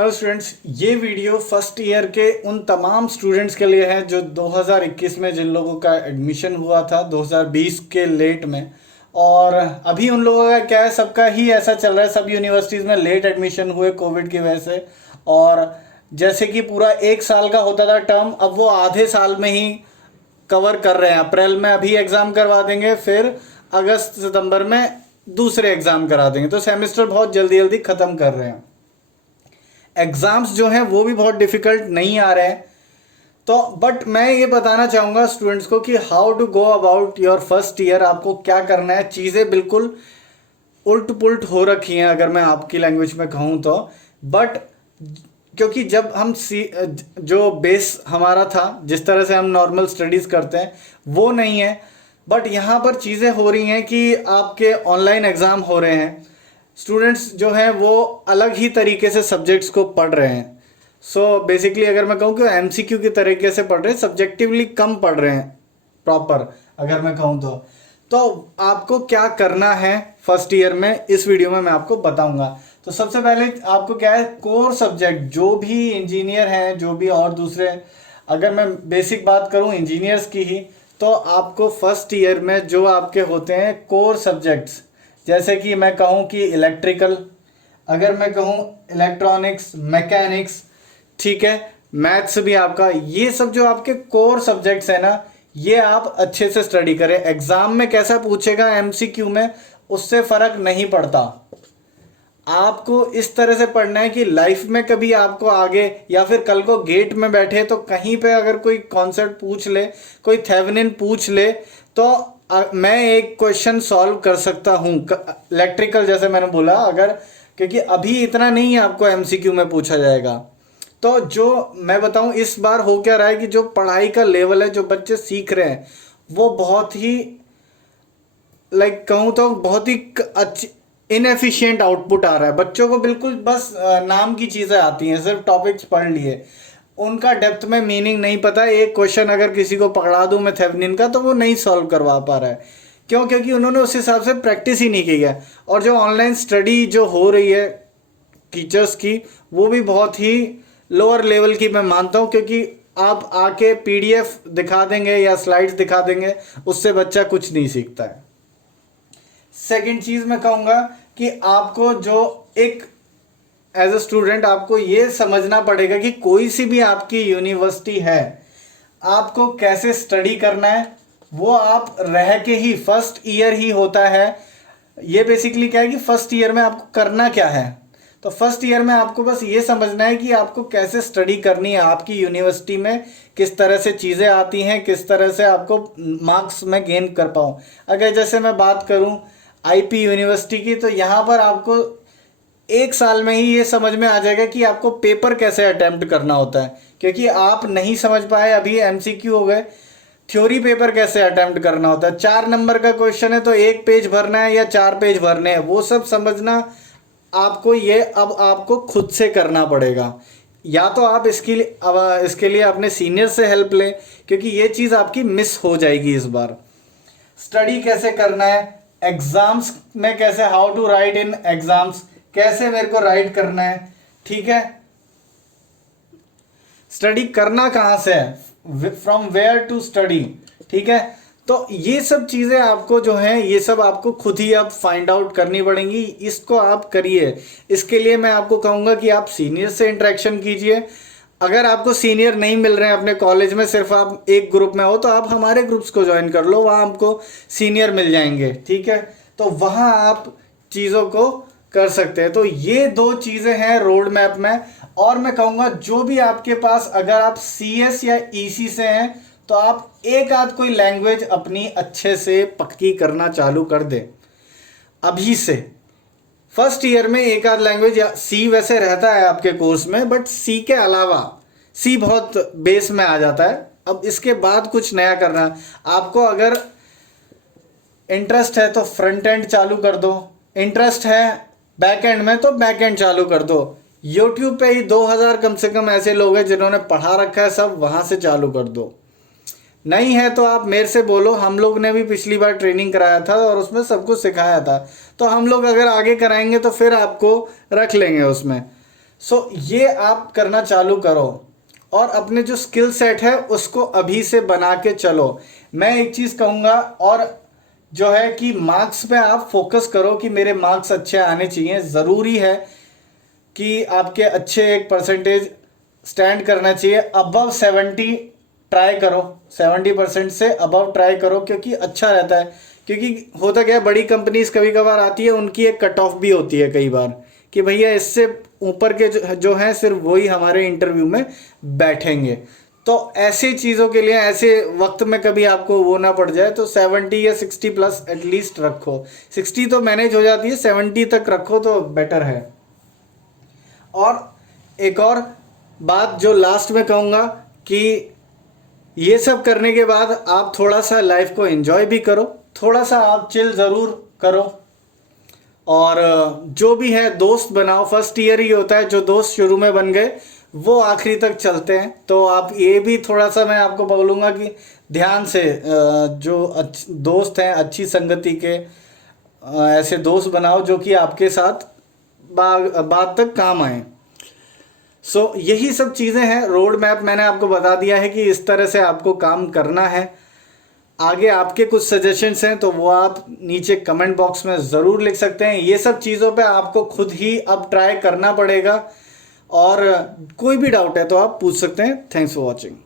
Hello students, ये video first year के उन तमाम स्टूडेंट्स के लिए है जो 2021 में जिन लोगों का एडमिशन हुआ था 2020 के लेट में। और अभी उन लोगों का क्या है, सबका ही ऐसा चल रहा है, सब यूनिवर्सिटीज़ में लेट एडमिशन हुए कोविड की वजह से। और जैसे कि पूरा एक साल का होता था टर्म, अब वो आधे साल में ही कवर कर रहे हैं। अप्रैल में अभी एग्ज़ाम करवा देंगे, फिर अगस्त सितंबर में दूसरे एग्ज़ाम करा देंगे, तो सेमेस्टर बहुत जल्दी जल्दी ख़त्म कर रहे हैं। एग्ज़ाम्स जो हैं वो भी बहुत डिफ़िकल्ट नहीं आ रहे हैं। तो बट मैं ये बताना चाहूँगा स्टूडेंट्स को कि how to go about your first year, आपको क्या करना है। चीज़ें बिल्कुल उल्ट पुल्ट हो रखी हैं अगर मैं आपकी लैंग्वेज में कहूँ तो। बट क्योंकि जब हम जो बेस हमारा था, जिस तरह से हम नॉर्मल स्टडीज़ करते हैं वो नहीं है। बट यहाँ पर चीज़ें हो रही हैं कि आपके ऑनलाइन एग्ज़ाम हो रहे हैं, स्टूडेंट्स जो हैं वो अलग ही तरीके से सब्जेक्ट्स को पढ़ रहे हैं। सो बेसिकली अगर मैं कहूँ कि एमसीक्यू की तरीके से पढ़ रहे हैं, सब्जेक्टिवली कम पढ़ रहे हैं प्रॉपर, अगर मैं कहूँ तो आपको क्या करना है फर्स्ट ईयर में, इस वीडियो में मैं आपको बताऊंगा। तो सबसे पहले आपको क्या है, कोर सब्जेक्ट जो भी इंजीनियर हैं, जो भी और दूसरे, अगर मैं बेसिक बात करूं इंजीनियर्स की ही, तो आपको फर्स्ट ईयर में जो आपके होते हैं कोर सब्जेक्ट्स, जैसे कि मैं कहूं कि इलेक्ट्रिकल, अगर मैं कहूं इलेक्ट्रॉनिक्स, मैकेनिक्स, ठीक है, मैथ्स भी आपका, ये सब जो आपके कोर सब्जेक्ट्स है ना, ये आप अच्छे से स्टडी करें। एग्जाम में कैसा पूछेगा एमसीक्यू में, उससे फर्क नहीं पड़ता। आपको इस तरह से पढ़ना है कि लाइफ में कभी आपको आगे या फिर कल को गेट में बैठे तो कहीं पे अगर कोई कॉन्सेप्ट पूछ ले, कोई थेवेनिन पूछ ले, तो मैं एक क्वेश्चन सॉल्व कर सकता हूँ। इलेक्ट्रिकल जैसे मैंने बोला, अगर क्योंकि अभी इतना नहीं आपको एमसीक्यू में पूछा जाएगा। तो जो मैं बताऊं इस बार हो क्या रहा है कि जो पढ़ाई का लेवल है, जो बच्चे सीख रहे हैं, वो बहुत ही कहूँ तो बहुत ही अच्छी इनएफिशिएंट आउटपुट आ रहा है। बच्चों को बिल्कुल बस नाम की चीज़ें आती हैं, सिर्फ टॉपिक्स पढ़ लिए, उनका डेप्थ में मीनिंग नहीं पता। एक क्वेश्चन अगर किसी को पकड़ा दूं मैं थेवेनिन का, तो वो नहीं सॉल्व करवा पा रहा है। क्यों? क्योंकि उन्होंने उस हिसाब से प्रैक्टिस ही नहीं की है। और जो ऑनलाइन स्टडी जो हो रही है टीचर्स की, वो भी बहुत ही लोअर लेवल की मैं मानता हूँ, क्योंकि आप आके पीडीएफ दिखा देंगे या स्लाइड्स दिखा देंगे, उससे बच्चा कुछ नहीं सीखता है। सेकंड चीज़ मैं कहूँगा कि आपको जो एक एज अ स्टूडेंट आपको ये समझना पड़ेगा कि कोई सी भी आपकी यूनिवर्सिटी है, आपको कैसे स्टडी करना है। वो आप रह के ही, फर्स्ट ईयर ही होता है ये। बेसिकली क्या है कि फर्स्ट ईयर में आपको करना क्या है, तो फर्स्ट ईयर में आपको बस ये समझना है कि आपको कैसे स्टडी करनी है, आपकी यूनिवर्सिटी में किस तरह से चीज़ें आती हैं, किस तरह से आपको मार्क्स में गेन कर पाऊँ। अगर जैसे मैं बात करूँ आईपी यूनिवर्सिटी की, तो यहाँ पर आपको एक साल में ही ये समझ में आ जाएगा कि आपको पेपर कैसे अटेम्प्ट करना होता है, क्योंकि आप नहीं समझ पाए, अभी एमसीक्यू हो गए। थ्योरी पेपर कैसे अटेम्प्ट करना होता है, 4 नंबर का क्वेश्चन है तो 1 पेज भरना है या 4 पेज भरने हैं, वो सब समझना आपको ये अब आपको खुद से करना पड़ेगा। या तो आप इसके लिए अपने सीनियर से हेल्प लें, क्योंकि ये चीज़ आपकी मिस हो जाएगी इस बार। स्टडी कैसे करना है, एग्जाम्स में कैसे, how to write in exams, कैसे मेरे को राइट करना है, ठीक है। स्टडी करना कहाँ से है, फ्रॉम वेयर टू स्टडी, ठीक है। तो ये सब चीज़ें आपको जो हैं, ये सब आपको खुद ही अब फाइंड आउट करनी पड़ेंगी। इसको आप करिए। इसके लिए मैं आपको कहूँगा कि आप सीनियर से इंटरेक्शन कीजिए। अगर आपको सीनियर नहीं मिल रहे हैं अपने कॉलेज में, सिर्फ आप एक ग्रुप में हो, तो आप हमारे ग्रुप्स को ज्वाइन कर लो, वहाँ आपको सीनियर मिल जाएंगे, ठीक है। तो वहाँ आप चीज़ों को कर सकते हैं। तो ये 2 चीज़ें हैं रोड मैप में। और मैं कहूँगा जो भी आपके पास, अगर आप सीएस या ईसी से हैं, तो आप एक आध कोई लैंग्वेज अपनी अच्छे से पक्की करना चालू कर दें अभी से। फर्स्ट ईयर में एक आध लैंग्वेज, या सी वैसे रहता है आपके कोर्स में, बट सी के अलावा, सी बहुत बेस में आ जाता है। अब इसके बाद कुछ नया करना है आपको। अगर इंटरेस्ट है तो फ्रंट एंड चालू कर दो, इंटरेस्ट है बैक एंड में तो बैक एंड चालू कर दो। यूट्यूब पे ही 2000 कम से कम ऐसे लोग हैं जिन्होंने पढ़ा रखा है, सब वहाँ से चालू कर दो। नहीं है तो आप मेरे से बोलो, हम लोग ने भी पिछली बार ट्रेनिंग कराया था और उसमें सब कुछ सिखाया था, तो हम लोग अगर आगे कराएंगे तो फिर आपको रख लेंगे उसमें। सो ये आप करना चालू करो और अपने जो स्किल सेट है उसको अभी से बना के चलो। मैं एक चीज़ कहूँगा, और जो है कि मार्क्स पे आप फोकस करो कि मेरे मार्क्स अच्छे आने चाहिए। ज़रूरी है कि आपके अच्छे एक परसेंटेज स्टैंड करना चाहिए। अबव 70 ट्राई करो, 70% से अबव ट्राई करो, क्योंकि अच्छा रहता है। क्योंकि होता क्या है, बड़ी कंपनीज कभी कभार आती है, उनकी एक कट ऑफ भी होती है कई बार कि भैया इससे ऊपर के जो हैं सिर्फ वही हमारे इंटरव्यू में बैठेंगे। तो ऐसी चीज़ों के लिए, ऐसे वक्त में कभी आपको वो ना पड़ जाए, तो 70 या 60 प्लस एटलीस्ट रखो। 60 तो मैनेज हो जाती है, 70 तक रखो तो बेटर है। और एक और बात जो लास्ट में कहूँगा कि ये सब करने के बाद आप थोड़ा सा लाइफ को एंजॉय भी करो, थोड़ा सा आप चिल ज़रूर करो। और जो भी है दोस्त बनाओ। फर्स्ट ईयर ही होता है, जो दोस्त शुरू में बन गए वो आखिरी तक चलते हैं। तो आप ये भी थोड़ा सा मैं आपको बोलूँगा कि ध्यान से जो दोस्त हैं, अच्छी संगति के ऐसे दोस्त बनाओ जो कि आपके साथ बाद तक काम आए। सो यही सब चीज़ें हैं। रोड मैप मैंने आपको बता दिया है कि इस तरह से आपको काम करना है। आगे आपके कुछ सजेशंस हैं तो वो आप नीचे कमेंट बॉक्स में ज़रूर लिख सकते हैं। ये सब चीज़ों पे आपको खुद ही अब ट्राई करना पड़ेगा, और कोई भी डाउट है तो आप पूछ सकते हैं। Thanks for watching.